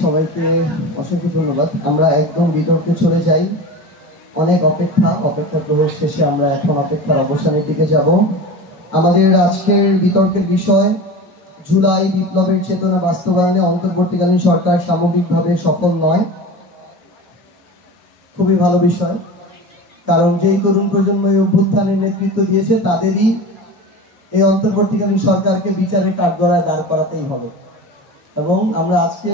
সবাইকে অসংখ্য ধন্যবাদ। আমরা একদম বিতর্কে চলে যাই। অনেক অপেক্ষা প্রহর শেষে আমরা এখন অপেক্ষার অবসানের দিকে যাব। আমাদের আজকের বিতর্কের বিষয় জুলাই বিপ্লবের চেতনা বাস্তবায়নে অন্তর্বর্তীকালীন সরকার সামগ্রিকভাবে সফল নয়। খুবই ভালো বিষয়, কারণ যেই তরুণ প্রজন্ম এই অভ্যুত্থানের নেতৃত্ব দিয়েছে তাদেরই এই অন্তর্বর্তীকালীন সরকারকে বিচারের কাঠগড়ায় দাঁড় করাতেই হবে। এবং আমরা আজকে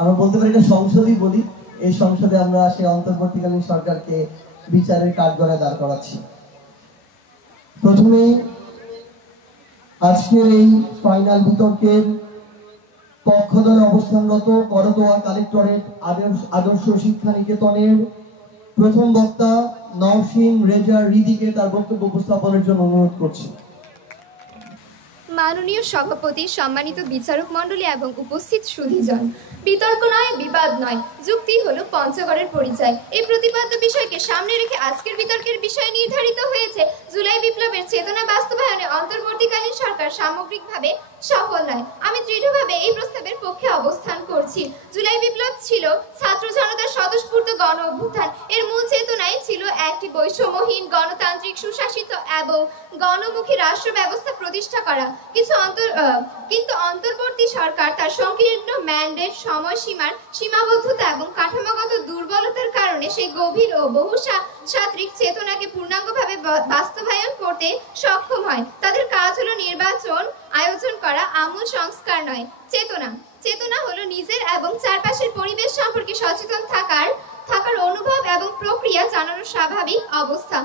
আমরা বলতে পারি এটা সংসদই বলি, এই সংসদে আমরা সেই অন্তর্বর্তীকালীন সরকারকে বিচারের কাঠগড়ায় দাঁড় করাচ্ছি। প্রথমে আজকের এই ফাইনাল বিতর্কের পক্ষদলে অবস্থানরত করতোয়া কালেক্টরেট আদর্শ শিক্ষা নিকেতনের প্রথম বক্তা নওশিন রেজা রিদিকে তার বক্তব্য উপস্থাপনের জন্য অনুরোধ করছি। মাননীয় সভাপতি, সম্মানিত বিচারক মণ্ডলী এবং উপস্থিত সুধীজন, বিতর্ক নয়, বিবাদ নয়, যুক্তি হলো পঞ্চগড়ের পরিচয়। এই প্রতিপাদ্য বিষয়কে সামনে রেখে আজকের বিতর্কের বিষয় নির্ধারিত হয়েছে জুলাই বিপ্লবের চেতনা বাস্তবায়নে অন্তর্বর্তীকালীন সরকার সামগ্রিকভাবে সফল নয়। আমি দৃঢ়ভাবে এই প্রস্তাবের পক্ষে অবস্থান করছি। জুলাই বিপ্লব ছিল ছাত্র জনতার স্বতঃস্ফূর্ত গণ অভ্যুত্থান। এর মূল চেতনাই ছিল একটি বৈষম্যহীন, গণতান্ত্রিক, সুশাসিত এবং গণমুখী রাষ্ট্র ব্যবস্থা প্রতিষ্ঠা করা। কিন্তু অন্তর্বর্তী সরকার তার সংকীর্ণ ম্যান্ডেট, সময়সীমার সীমাবদ্ধতা এবং কাঠামোগত দুর্বলতার কারণে সেই গভীর ও বহুসাত্রিক চেতনাকে পূর্ণাঙ্গভাবে বাস্তবায়ন করতে সক্ষম হয়। তাদের কাজ হলো নির্বাচন আয়োজন করা, আমূল সংস্কার নয়। চেতনা হলো নিজের এবং চারপাশের পরিবেশ সম্পর্কে সচেতন থাকার অনুভব এবং প্রক্রিয়া জানানোর স্বাভাবিক অবস্থা।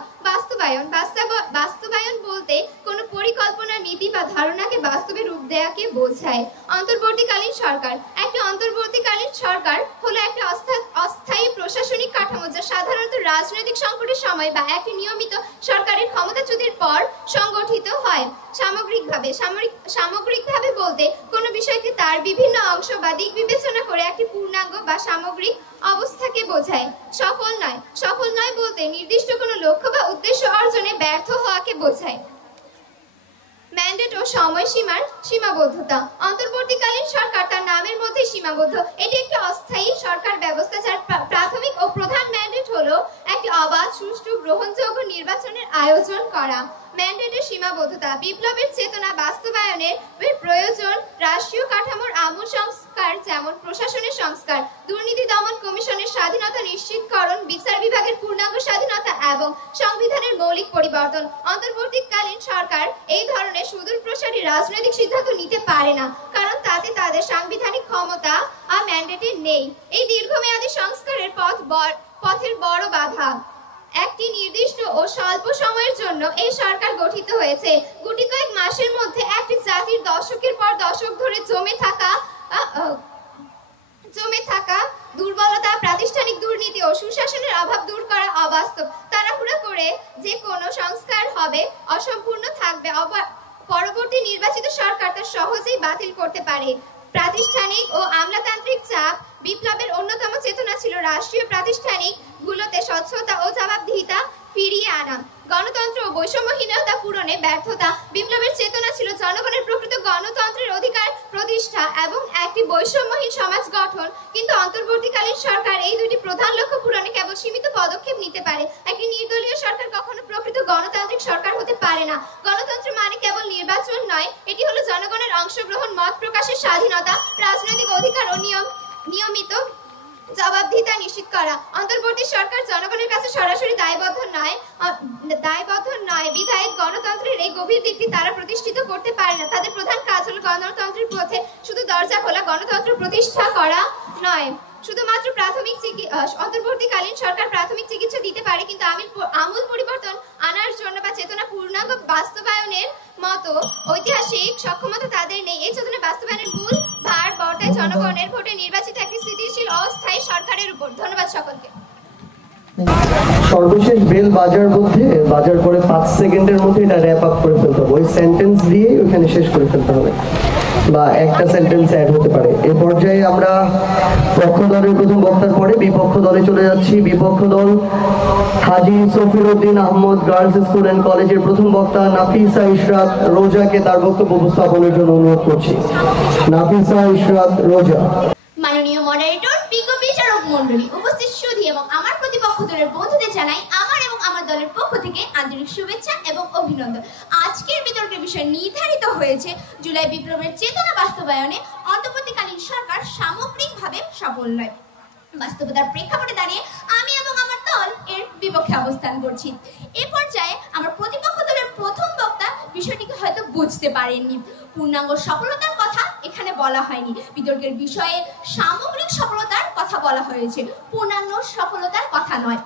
বাস্তবায়ন বলতে কোনো পরিকল্পনা, নীতি বা ধারণাকে বাস্তবে রূপ দেয়াকে বোঝায়। অন্তর্বর্তীকালীন সরকার হলো একটা অস্থায়ী প্রশাসনিক কাঠামো যা সাধারণত রাজনৈতিক সংকটের সময় বা একটি নিয়মিত সরকারের ক্ষমতাচ্যুতির পর সংগঠিত হয়। সামগ্রিকভাবে বলতে কোনো বিষয়কে তার বিভিন্ন অংশ বা দিক বিবেচনা করে একটি পূর্ণাঙ্গ বা সামগ্রিক অবস্থাকে বোঝায়। সফল নয় বলতে নির্দিষ্ট কোনো লক্ষ্য বা উদ্দেশ্য অর্জনে ব্যর্থ হওয়াকে বোঝায়। ম্যান্ডেট ও সময়সীমার সীমাবদ্ধতা। অন্তর্বর্তীকালীন সরকার তার নামের মধ্যে সীমাবদ্ধ। এটি একটি অস্থায়ী সরকার ব্যবস্থা যার প্রাথমিক ও প্রধান ম্যান্ডেট হলো একটি অবাধ, সুষ্ঠু, গ্রহণযোগ্য নির্বাচনের আয়োজন করা। ম্যান্ডেটের সীমাবদ্ধতা। বিপ্লবের চেতনা বাস্তবায়নের প্রয়োজন রাষ্ট্রীয় কাঠামোর আমূল সংস্কার, যেমন প্রশাসনের সংস্কার, দুর্নীতি দমন কমিশনের স্বাধীনতা নিশ্চিতকরণ, বিচার বিভাগের পূর্ণাঙ্গ স্বাধীনতা এবং সংবিধানের মৌলিক পরিবর্তন। অন্তর্বর্তীকালীন সরকার এই ধরনের সুদূর প্রসারী রাজনৈতিক সিদ্ধান্ত নিতে পারে না, কারণ তাতে তাদের সাংবিধানিক ক্ষমতা ম্যান্ডেটে নেই। এই দীর্ঘমেয়াদী সংস্কারের পথের বড় বাধা। একটি নির্দিষ্ট ও স্বল্প সময়ের জন্য এই সরকার গঠিত হয়েছে। গুটি কয়েক মাসের মধ্যে একটি জাতির দশকের পর দশক ধরে জমে থাকা দুর্বলতা, প্রাতিষ্ঠানিক দুর্নীতি ও সুশাসনের অভাব দূর করা অবাস্তব। তাড়াহুড়া করে যে কোনো সংস্কার হবে, অসম্পূর্ণ থাকবে। পরবর্তী নির্বাচিত সরকার তা সহজেই বাতিল করতে পারে। প্রাতিষ্ঠানিক ও আমলাতান্ত্রিক চাপ। বিপ্লবের অন্যতম চেতনা ছিল রাষ্ট্রীয় প্রাতিষ্ঠানিকগুলোতে স্বচ্ছতা ও জবাবদিহিতা ফিরিয়ে আনা। গণতন্ত্র ও বৈষম্যহীনতা পূরণে ব্যর্থতা। বিপ্লবের চেতনা ছিল জনগণের প্রকৃত গণতন্ত্রের অধিকার প্রতিষ্ঠা এবং একটি বৈষম্যহীন সমাজ গঠন। কিন্তু অন্তর্বর্তীকালীন সরকার এই দুটি প্রধান লক্ষ্য পূরণে কেবল সীমিত পদক্ষেপ নিতে পারে। একটি নির্দলীয় সরকার কখনো প্রকৃত গণতান্ত্রিক সরকার হতে পারে না। গণতন্ত্র মানে কেবল নির্বাচন নয়, এটি হলো জনগণের অংশগ্রহণ, মত প্রকাশের স্বাধীনতা, রাজনৈতিক অধিকার ও নিয়মিত জবাবদিহিতা নিশ্চিত করা। অন্তর্বর্তী সরকার জনগণের কাছে সরাসরি দায়বদ্ধ নয় বিধায়ক গণতন্ত্রের এই গভীর দিকটি তারা প্রতিষ্ঠিত করতে পারে না। তাদের প্রধান কাজ হলো গণতন্ত্রের পথে শুধু দরজা খোলা, গণতন্ত্র প্রতিষ্ঠা করা নয়। শুধুমাত্র অন্তর্বর্তীকালীন সরকার প্রাথমিক চিকিৎসা দিতে পারে, কিন্তু আমূল পরিবর্তন আনার জন্য বা চেতনা পূর্ণাঙ্গ বাস্তবায়নের মতো ঐতিহাসিক সক্ষমতা তাদের নেই। এই চেতনা বাস্তবায়নের মূল ভার বর্তায় জনগণের ভোটে নির্বাচিত একটি স্থিতিশীল অস্থায়ী সরকারের উপর। ধন্যবাদ সকলকে। সর্বশেষ বেল বাজার পরে 5 সেকেন্ডের মধ্যে এটা র্যাপ আপ করে ফেলতে হবে। ওই সেন্টেন্স দিয়ে ওখানে শেষ করে ফেলতে হবে। বা একটা সেন্টেন্স অ্যাড হতে পারে। এই পর্যায়ে আমরা পক্ষ দলের প্রথম বক্তার পরে বিপক্ষ দলে চলে যাচ্ছি। বিপক্ষ দল হাজী সফিরউদ্দিন আহমদ গার্লস স্কুল অ্যান্ড কলেজের প্রথম বক্তা নাফিসা ইশরাত রোজাকে তার বক্তব্য উপস্থাপনের জন্য অনুরোধ করছি। নাফিসা ইশরাত রোজা। মাননীয় মডারেটর, বিজ্ঞ বিচারক মণ্ডলী, উপস্থিত সুধী এবং আমার প্রতিপক্ষ দলের বন্ধুদের জানাই আমার এবং আমার দলের পক্ষ থেকে আন্তরিক শুভেচ্ছা এবং অভিনন্দন। আজকের বিতর্কের বিষয় নির্ধারিত হয়েছে জুলাই বিপ্লবের চেতনা বাস্তবায়নে অন্তর্বর্তীকালীন সরকার সামগ্রিকভাবে সফল নয়। বাস্তবতার প্রেক্ষাপটে দাঁড়িয়ে আমি এবং আমার দল এর বিপক্ষে অবস্থান করছি। এ পর্যায়ে আমার প্রতিপক্ষ দলের প্রথম বক্তা বিষয়টিকে হয়তো বুঝতে পারেননি। পূর্ণাঙ্গ সফলতার কথা এখানে বলা হয়নি, বিতর্কের বিষয়ে সামগ্রিক সফলতার কথা বলা হয়েছে, পূর্ণাঙ্গ সফলতার কথা নয়।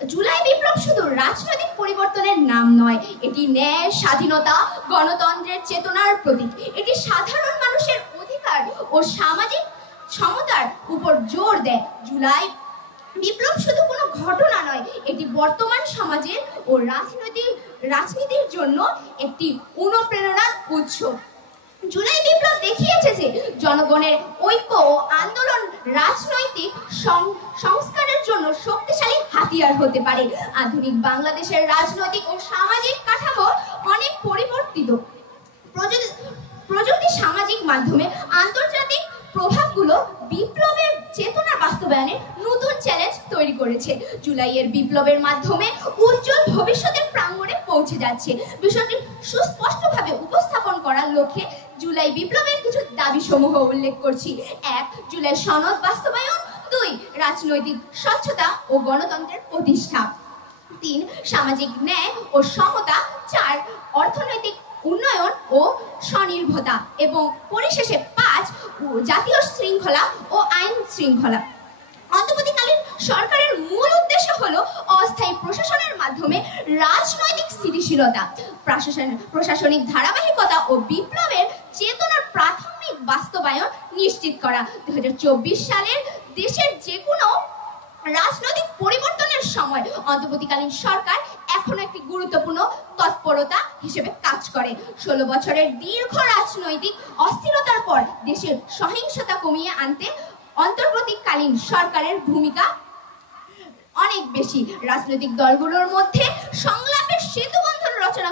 জুলাই বিপ্লব শুধু রাজনৈতিক পরিবর্তনের নাম নয়, এটি ন্যায়, স্বাধীনতা, গণতন্ত্রের চেতনার প্রতীক। এটি সাধারণ মানুষের অধিকার ও সামাজিক সমতার উপর জোর দেয়। জুলাই বিপ্লব শুধু কোনো ঘটনা নয়, এটি বর্তমান সমাজের ও রাজনীতির জন্য একটি অনুপ্রেরণার উৎস। জুলাই বিপ্লব দেখিয়েছে যে জনগণের ঐক্য ও আন্দোলন রাজনৈতিক সংস্কারের জন্য শক্তিশালী হাতিয়ার হতে পারে। আধুনিক বাংলাদেশের রাজনৈতিক ও সামাজিক কাঠামো অনেক পরিবর্তিত। প্রযুক্তি, সামাজিক মাধ্যমে আন্তর্জাতিক প্রভাবগুলো বিপ্লবের চেতনা বাস্তবায়নে নতুন চ্যালেঞ্জ তৈরি করেছে। জুলাইয়ের বিপ্লবের মাধ্যমে উজ্জ্বল ভবিষ্যতের প্রাঙ্গণে পৌঁছে যাচ্ছে। বিষয়টি সুস্পষ্টভাবে উপস্থাপন করার লক্ষ্যে জুলাই বিপ্লবের কিছু দাবিসমূহ উল্লেখ করছি। 1. জুলাই সনদ বাস্তবায়ন। 2. রাজনৈতিক স্বচ্ছতা ও গণতন্ত্রের প্রতিষ্ঠা। 3. সামাজিক ন্যায় ও সমতা। 4. অর্থনৈতিক উন্নয়ন ও স্বনির্ভরতা। এবং পরিশেষে 5. জাতীয় শৃঙ্খলা ও আইন শৃঙ্খলা। অন্তর্বর্তীকালীন সরকারের মূল উদ্দেশ্য হলো অস্থায়ী প্রশাসনের মাধ্যমে রাজনৈতিক স্থিতিশীলতা, প্রশাসনিক ধারাবাহিকতা ও বিপ্লবের চেতনার প্রাথমিক বাস্তবায়ন নিশ্চিত করা। 2024 সালের দেশের যে কোনো রাজনৈতিক পরিবর্তনের সময় অন্তর্বর্তীকালীন সরকার এখনো একটি গুরুত্বপূর্ণ তৎপরতা হিসেবে কাজ করে। 16 বছরের দীর্ঘ রাজনৈতিক অস্থিরতার পর দেশের সহিংসতা কমিয়ে আনতে অন্তর্বর্তীকালীন সরকারের ভূমিকা অনেক বেশি। রাজনৈতিক দলগুলোর মধ্যে সংলাপের সেতুবন্ধন রচনা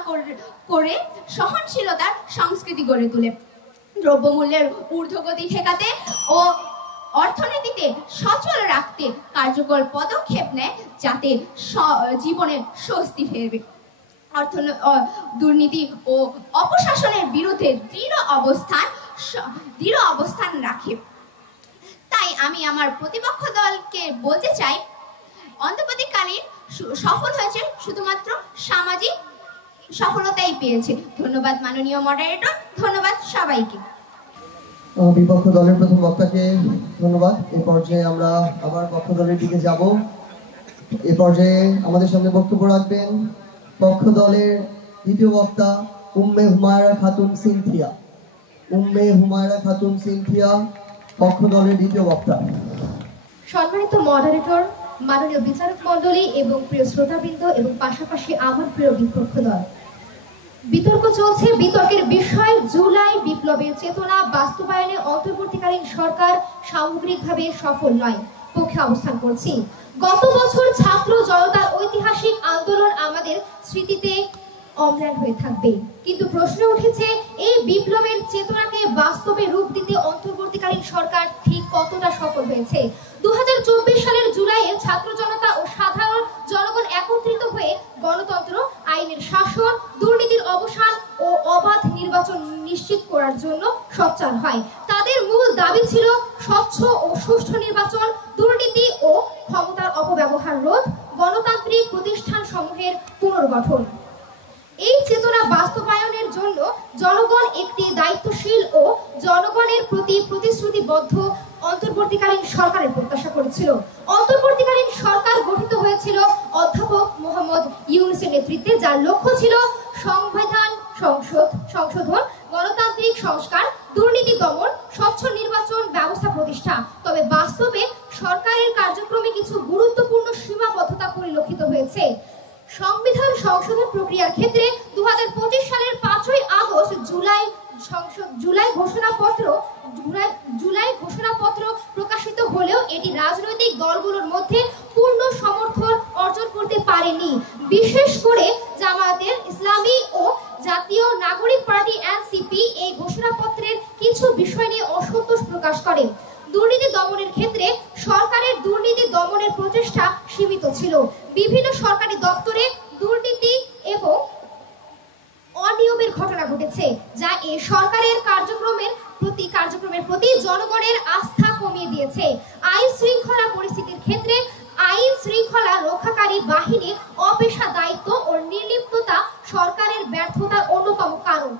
করে সহনশীলতার সংস্কৃতি গড়ে তোলে। দ্রব্যমূল্যের ঊর্ধ্বগতি ঠেকাতে ও অর্থনীতিতে সচল রাখতে কার্যকর পদক্ষেপ নেয়, যাতে জীবনে স্বস্তি ফিরবে। দুর্নীতি ও অপশাসনের বিরুদ্ধে দৃঢ় অবস্থান রাখে। তাই আমি আমার প্রতিপক্ষ দলকে বলতে চাই, অন্তর্বর্তীকালীন সফল হয়েছে শুধুমাত্র সামাজিক সফলতাই পেয়েছে। ধন্যবাদ মাননীয় মডারেটর, ধন্যবাদ সবাইকে। বিপক্ষ দলের প্রথম বক্তাকে ধন্যবাদ। এই পর্যায়ে আমরা আবার পক্ষ দলের দিকে যাব। এই পর্যায়ে আমাদের সামনে বক্তব্য রাখবেন পক্ষ দলের দ্বিতীয় বক্তা উম্মে হুমায়রা খাতুন সিনথিয়া। উম্মে হুমায়রা খাতুন সিনথিয়া পক্ষ দলের দ্বিতীয় বক্তা। সম্মানিত মডারেটর, মাননীয় বিচারক মণ্ডলী এবং প্রিয় শ্রোতাবৃন্দ এবং পাশাপাশি আমার প্রিয় বিপক্ষ দল, বিতর্ক চলছে। বিতর্কের বিষয় জুলাই বিপ্লবের চেতনা বাস্তবায়নে অন্তর্বর্তীকালীন সরকার সামগ্রিকভাবে সফল নয়, পক্ষে অবস্থান করছি। গত বছর ছাত্র জনতার ঐতিহাসিক আন্দোলন আমাদের স্মৃতিতে অম্লান হয়ে থাকবে, কিন্তু প্রশ্ন উঠেছে এই বিপ্লবের চেতনাকে বাস্তবে রূপ দিতে অন্তর্বর্তীকালীন সরকার ঠিক কতটা সফল হয়েছে। 2024 সালের জুলাইয়ে ছাত্র জনতা ও সাধারণ জনগণ একত্রিত হয়ে গণতন্ত্র, আইনের শাসন, দুর্নীতির অবসান ও অবাধ নির্বাচন নিশ্চিত করার জন্য সোচ্চার হয়। তাদের মূল দাবি ছিল স্বচ্ছ ও সুষ্ঠু নির্বাচন, দুর্নীতি ও ক্ষমতার অপব্যবহার রোধ, গণতান্ত্রিক প্রতিষ্ঠান সমূহের পুনর্গঠন। এই চেতনা বাস্তবায়নের জন্য জনগণ একটি দায়িত্বশীল ও জনগণের প্রতি প্রতিশ্রুতিবদ্ধ অন্তর্বর্তীকালীন সরকারের প্রত্যাশা করেছিল। অন্তর্বর্তীকালীন সরকার গঠিত হয়েছিল অধ্যাপক মোহাম্মদ ইউনূসের নেতৃত্বে, যার লক্ষ্য ছিল সংবিধান সংশোধন, গণতান্ত্রিক সংস্কার, দুর্নীতি দমন, স্বচ্ছ নির্বাচন ব্যবস্থা প্রতিষ্ঠা। তবে বাস্তবে সরকারের কার্যক্রমে কিছু গুরুত্বপূর্ণ সীমাবদ্ধতা পরিলক্ষিত হয়েছে। সংবিধান সংশোধন প্রক্রিয়ার ক্ষেত্রে 2025 সালের 5ই আগস্ট জুলাই জুলাই ঘোষণাপত্র প্রকাশিত হলেও এটি রাজনৈতিক দলগুলোর মধ্যে পূর্ণ সমর্থন অর্জন করতে পারেনি। বিশেষ করে জামায়াতের ইসলামী ও জাতীয় নাগরিক পার্টি এনসিপি এই ঘোষণাপত্রের কিছু বিষয় নিয়ে অসন্তোষ প্রকাশ করে। দুর্নীতি দমনের ক্ষেত্রে সরকারের দুর্নীতি দমনের প্রচেষ্টা সীমিত ছিল। বিভিন্ন সরকারি দপ্তরে দুর্নীতি এবং অনিয়মের ঘটনা ঘটেছে, যা এই সরকারের কার্যক্রমের প্রতি জনগণের আস্থা কমিয়ে দিয়েছে। আইন শৃঙ্খলা পরিস্থিতির ক্ষেত্রে আইন শৃঙ্খলা রক্ষাকারী বাহিনীর অপেশাদারিত্ব ও নির্লিপ্ততা সরকারের ব্যর্থতার অন্যতম কারণ।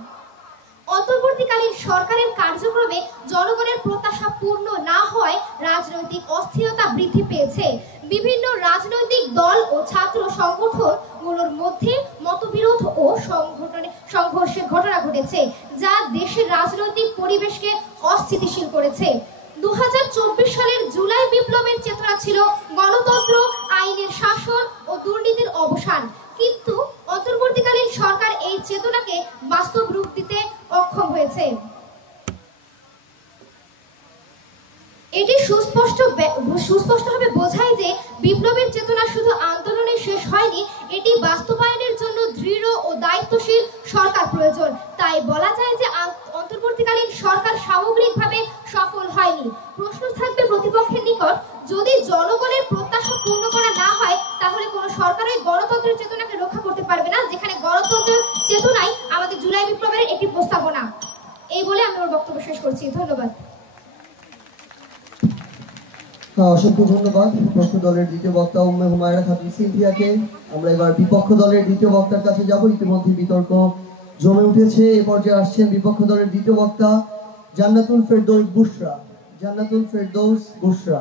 অন্তর্বর্তীকালীন সরকারের কার্যক্রমে জনগণের প্রত্যাশা পূর্ণ না হওয়ায় রাজনৈতিক অস্থিরতা বৃদ্ধি পেয়েছে। বিভিন্ন রাজনৈতিক দল ও ছাত্র সংগঠনগুলোর মধ্যে মতবিরোধ ও সংঘর্ষের ঘটনা ঘটেছে, যা দেশের রাজনৈতিক পরিবেশকে অস্থিতিশীল করেছে। 2024 সালের জুলাই বিপ্লবের চেতনা ছিল গণতন্ত্র, আইনের শাসন ও দুর্নীতির অবসান, কিন্তু অন্তর্বর্তীকালীন সরকার এই চেতনাকে বাস্তব রূপ দিতে অক্ষম হয়েছে। এটি সুস্পষ্টভাবে বোঝায় যে বিপ্লবের চেতনা শুধু আন্দোলনে শেষ হয়নি, এটি বাস্তবায়নের জন্য দৃঢ় ও দায়িত্বশীল সরকার প্রয়োজন। তাই বলা যায় যে অন্তর্বর্তীকালীন সরকার সামগ্রিকভাবে সফল হয়নি। প্রশ্ন থাকবে প্রতিপক্ষের নিকট, যদি জনগণের প্রত্যাশা পূর্ণ করা না হয় তাহলে কোনো সরকারের গণতন্ত্রের চেতনাকে রক্ষা করতে পারবে না, যেখানে গণতন্ত্রের চেতনাই আমাদের জুলাই বিপ্লবের একটি প্রস্তাবনা। এই বলে আমি আমার বক্তব্য শেষ করছি। ধন্যবাদ। অসংখ্য ধন্যবাদ প্রশ্ন দলের দ্বিতীয় বক্তা উম্মে হুমায়রা খাতুন সিনথিয়াকে। আমরা এবার বিপক্ষ দলের দ্বিতীয় বক্তার কাছে যাব। ইতিমধ্যে বিতর্ক জমে উঠেছে। এ পর্যায়ে আসছেন বিপক্ষ দলের দ্বিতীয় বক্তা জান্নাতুল ফেরদৌস বুশরা।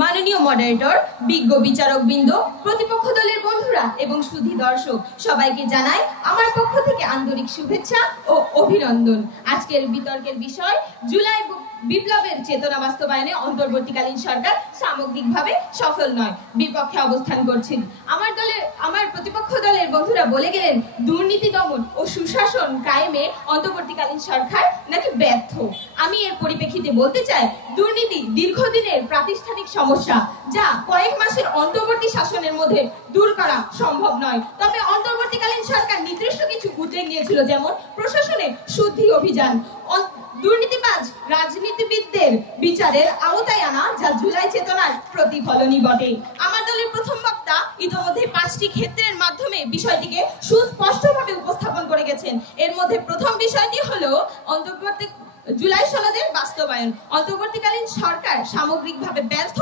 মাননীয় মডারেটর, বিজ্ঞ বিচারকবৃন্দ, প্রতিপক্ষ দলের বন্ধুরা এবং সুধী দর্শক, সবাইকে জানাই আমার পক্ষ থেকে আন্তরিক শুভেচ্ছা ও অভিনন্দন। আজকের বিতর্কের বিষয় জুলাই বিপ্লবের চেতনা বাস্তবায়নে অন্তর্বর্তীকালীন সরকার সামগ্রিকভাবে সফল নয়, বিপক্ষে অবস্থান করছেন। আমার প্রতিপক্ষ দলের বন্ধুরা বলে গেলেন দুর্নীতি দমন ও সুশাসন কায়েমে অন্তর্বর্তীকালীন সরকার নাকি ব্যর্থ। আমি এর পরিপ্রেক্ষিতে বলতে চাই, দুর্নীতি দীর্ঘদিনের প্রাতিষ্ঠানিক সমস্যা, যা কয়েক মাসের অন্তর্বর্তী শাসনের মধ্যে দূর করা সম্ভব নয়। তবে অন্তর্বর্তীকালীন সরকার নির্দিষ্ট কিছু উদ্যোগ নিয়েছিল, যেমন প্রশাসনে শুদ্ধি অভিযান, দুর্নীতিবাজ রাজনীতিবিদদের বিচারের আওতায় আনা, যা জুলাই চেতনার প্রতিফলনই বটে। আমার দলের প্রথম বক্তা ইতিমধ্যে 5টি ক্ষেত্রের মাধ্যমে বিষয়টিকে সুস্পষ্টভাবে উপস্থাপন করে গেছেন। এর মধ্যে প্রথম বিষয়টি হলো জুলাই সনদের বাস্তবায়ন। অন্তর্বর্তীকালীন সরকার সামগ্রিকভাবে ব্যর্থ